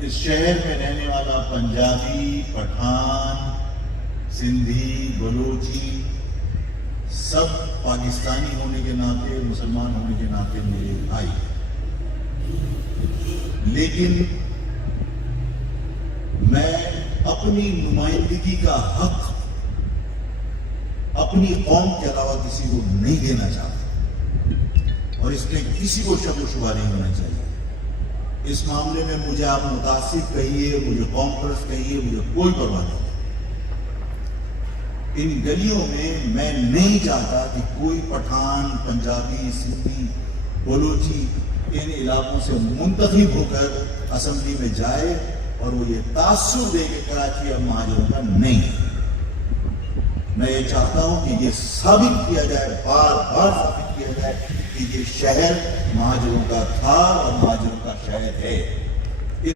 اس شہر میں رہنے والا پنجابی، پٹھان، سندھی، بلوچی سب پاکستانی ہونے کے ناطے، مسلمان ہونے کے ناطے میرے بھائی ہیں، لیکن میں اپنی نمائندگی کا حق اپنی قوم کے علاوہ کسی کو نہیں دینا چاہتا، اور اس میں کسی کو شک و شبہ نہیں ہونا چاہیے۔ اس معاملے میں مجھے آپ متعصب کہیے، مجھے قوم پرست کہیے، مجھے کوئی پرواہ نہیں۔ ان گلیوں میں نہیں چاہتا کہ کوئی پٹھان، پنجابی، سندھی، بلوچی ان علاقوں سے منتخب ہو کر اسمبلی میں جائے اور وہ یہ تاثر دے کہ کراچی اب مہاجروں کا نہیں ہے۔ میں یہ چاہتا ہوں کہ یہ ثابت کیا جائے، بار بار ثابت کیا جائے کہ یہ شہر مہاجروں کا تھا اور مہاجروں کا شہر ہے۔